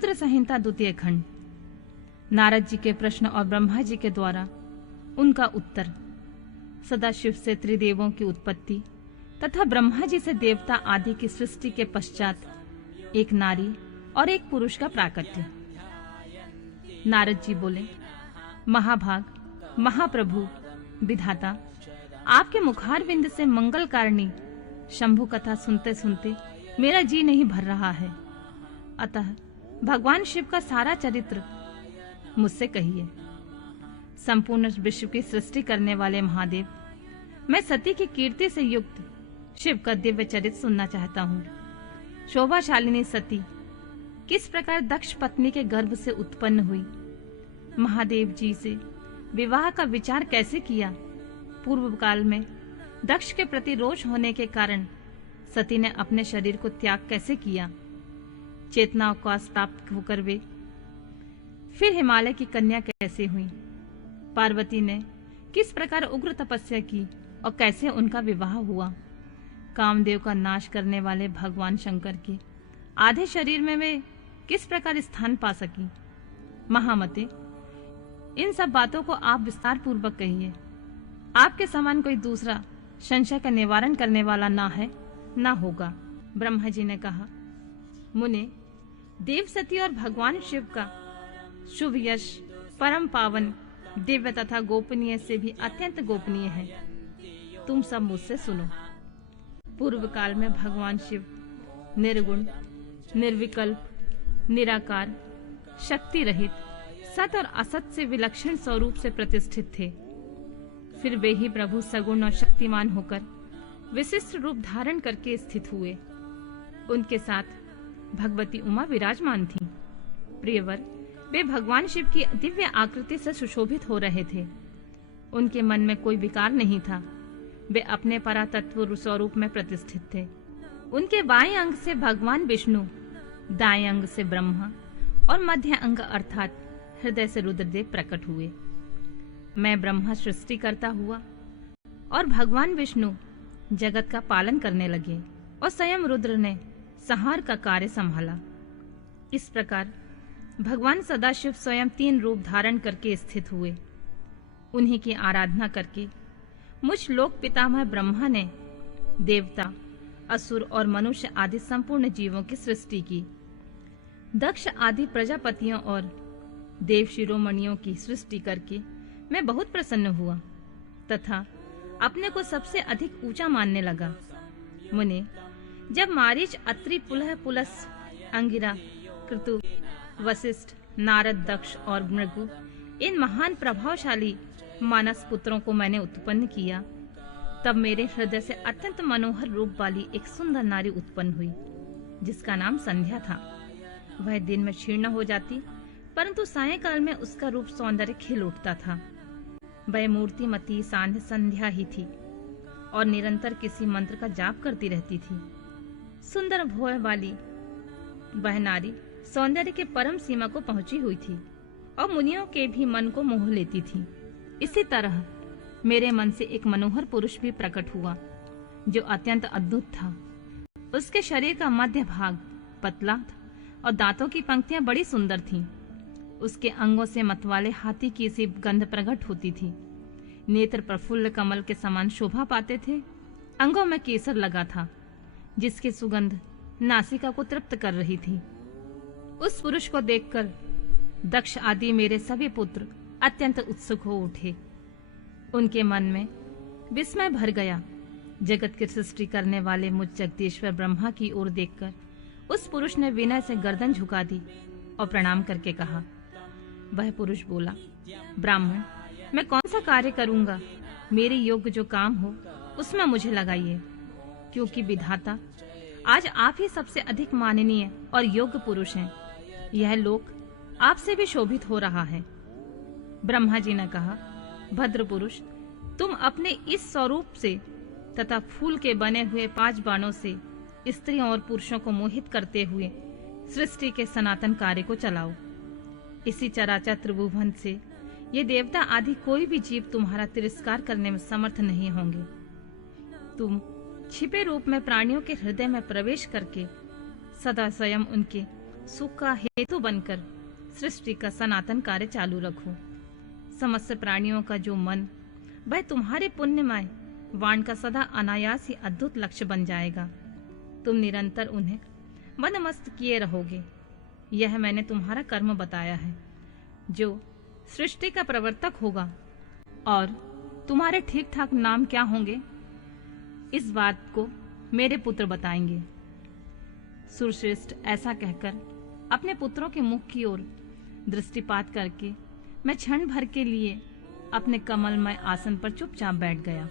रुद्र संहिता द्वितीय खंड। नारद जी के प्रश्न और ब्रह्मा जी के द्वारा उनका उत्तर। सदाशिव से त्रिदेवों की उत्पत्ति तथा ब्रह्मा जी से देवता आदि की सृष्टि के पश्चात एक नारी और एक पुरुष का प्राकट्य। नारद जी बोले, महाभाग, महाप्रभु, विधाता, आपके मुखारविंद से मंगल कारिणी शंभु कथा सुनते सुनते मेरा जी नहीं भर रहा है। अतः भगवान शिव का सारा चरित्र मुझसे कहिए। संपूर्ण विश्व की सृष्टि करने वाले महादेव, मैं सती की कीर्ति से युक्त शिव का दिव्य चरित्र सुनना चाहता हूँ। शोभाशालिनी सती किस प्रकार दक्ष पत्नी के गर्भ से उत्पन्न हुई, महादेव जी से विवाह का विचार कैसे किया, पूर्व काल में दक्ष के प्रति रोष होने के कारण सती ने अपने शरीर को त्याग कैसे किया, चेतना को प्राप्त होकर वे फिर हिमालय की कन्या कैसे हुई, पार्वती ने किस प्रकार उग्र तपस्या की और कैसे उनका विवाह हुआ, कामदेव का नाश करने वाले भगवान शंकर के आधे शरीर में वे किस प्रकार स्थान पा सकी। महामते, इन सब बातों को आप विस्तार पूर्वक कहिए। आपके समान कोई दूसरा संशय का निवारण करने वाला ना है ना होगा। ब्रह्मा जी ने कहा, मुने, देव सती और भगवान शिव का शुभ यश परम पावन, दिव्य तथा गोपनीय से भी अत्यंत गोपनीय है। तुम सब मुझसे सुनो। पूर्व काल में भगवान शिव निर्गुण, निर्विकल्प, निराकार, शक्ति रहित, सत और असत से विलक्षण स्वरूप से प्रतिष्ठित थे। फिर वे ही प्रभु सगुण और शक्तिमान होकर विशिष्ट रूप धारण करके स्थित हुए। उनके साथ भगवती उमा विराजमान थी। प्रियवर, वे भगवान शिव की दिव्य आकृति से सुशोभित हो रहे थे। उनके मन में कोई विकार नहीं था। वे अपने परातत्व स्वरूप में प्रतिष्ठित थे। उनके बाएं अंग से भगवान विष्णु, दाएं अंग से ब्रह्मा और मध्य अंग अर्थात हृदय से रुद्रदेव प्रकट हुए। मैं ब्रह्मा सृष्टि करता हुआ और भगवान विष्णु जगत का पालन करने लगे और स्वयं रुद्र ने संहार का कार्य संभाला। इस प्रकार भगवान सदाशिव स्वयं 3 रूप धारण करके स्थित हुए। उन्हीं की आराधना करके मुझ लोक पितामह ब्रह्मा ने देवता, असुर और मनुष्य आदि संपूर्ण जीवों की सृष्टि की। दक्ष आदि प्रजापतियों और देव शिरोमणियों की सृष्टि करके मैं बहुत प्रसन्न हुआ तथा अपने को सबसे अधिक ऊंचा मानने लगा। मुने, जब मारीच, अत्रि, पुलह, पुलस, अंगिरा, कृतु, वशिष्ठ, नारद, दक्ष और मृगु इन महान प्रभावशाली मानस पुत्रों को मैंने उत्पन्न किया, तब मेरे हृदय से अत्यंत मनोहर रूप वाली एक सुंदर नारी उत्पन्न हुई, जिसका नाम संध्या था। वह दिन में क्षीर्ण हो जाती, परंतु सायंकाल में उसका रूप सौंदर्य खिल उठता था। वह मूर्तिमती सांध्य संध्या ही थी और निरंतर किसी मंत्र का जाप करती रहती थी। सुंदर भोय वाली वह नारी सौंदर्य के परम सीमा को पहुंची हुई थी और मुनियों के भी मन को मोह लेती थी। इसी तरह मेरे मन से एक मनोहर पुरुष भी प्रकट हुआ, जो अत्यंत अद्भुत था। उसके शरीर का मध्य भाग पतला था और दांतों की पंक्तियां बड़ी सुंदर थीं। उसके अंगों से मतवाले हाथी की सी गंध प्रकट होती थी। नेत्र प्रफुल्ल कमल के समान शोभा पाते थे। अंगों में केसर लगा था, जिसकी सुगंध नासिका को तृप्त कर रही थी। उस पुरुष को देखकर दक्ष आदि मेरे सभी पुत्र अत्यंत उत्सुक हो उठे। उनके मन में विस्मय भर गया। जगत की सृष्टि करने वाले मुझ जगदीश्वर ब्रह्मा की ओर देखकर उस पुरुष ने विनय से गर्दन झुका दी और प्रणाम करके कहा। वह पुरुष बोला, ब्राह्मण, मैं कौन सा कार्य करूंगा? मेरे योग्य जो काम हो उसमें मुझे लगाइए, क्योंकि विधाता आज आप ही सबसे अधिक माननीय और योग्य पुरुष हैं। यह लोक आपसे भी शोभित हो रहा है। ब्रह्मा जी ने कहा, भद्र पुरुष, तुम अपने इस स्वरूप से तथा फूल के बने हुए 5 बाणों से स्त्रियों और पुरुषों को मोहित करते हुए सृष्टि के सनातन कार्य को चलाओ। इसी चराचर त्रिभुवन से ये देवता आदि कोई भी जीव तुम्हारा तिरस्कार करने में समर्थ नहीं होंगे। तुम छिपे रूप में प्राणियों के हृदय में प्रवेश करके सदा स्वयं उनके सुख का हेतु बनकर सृष्टि का सनातन कार्य चालू रखो। समस्त प्राणियों का जो मन, वह तुम्हारे पुण्यमय वाण का सदा अनायास ही अद्भुत लक्ष्य बन जाएगा। तुम निरंतर उन्हें वनमस्त किए रहोगे। यह मैंने तुम्हारा कर्म बताया है, जो सृष्टि का प्रवर्तक होगा। और तुम्हारे ठीक ठाक नाम क्या होंगे, इस बात को मेरे पुत्र बताएंगे। सुरश्रेष्ठ ऐसा कहकर अपने पुत्रों के मुख की ओर दृष्टिपात करके मैं क्षण भर के लिए अपने कमलमय आसन पर चुपचाप बैठ गया।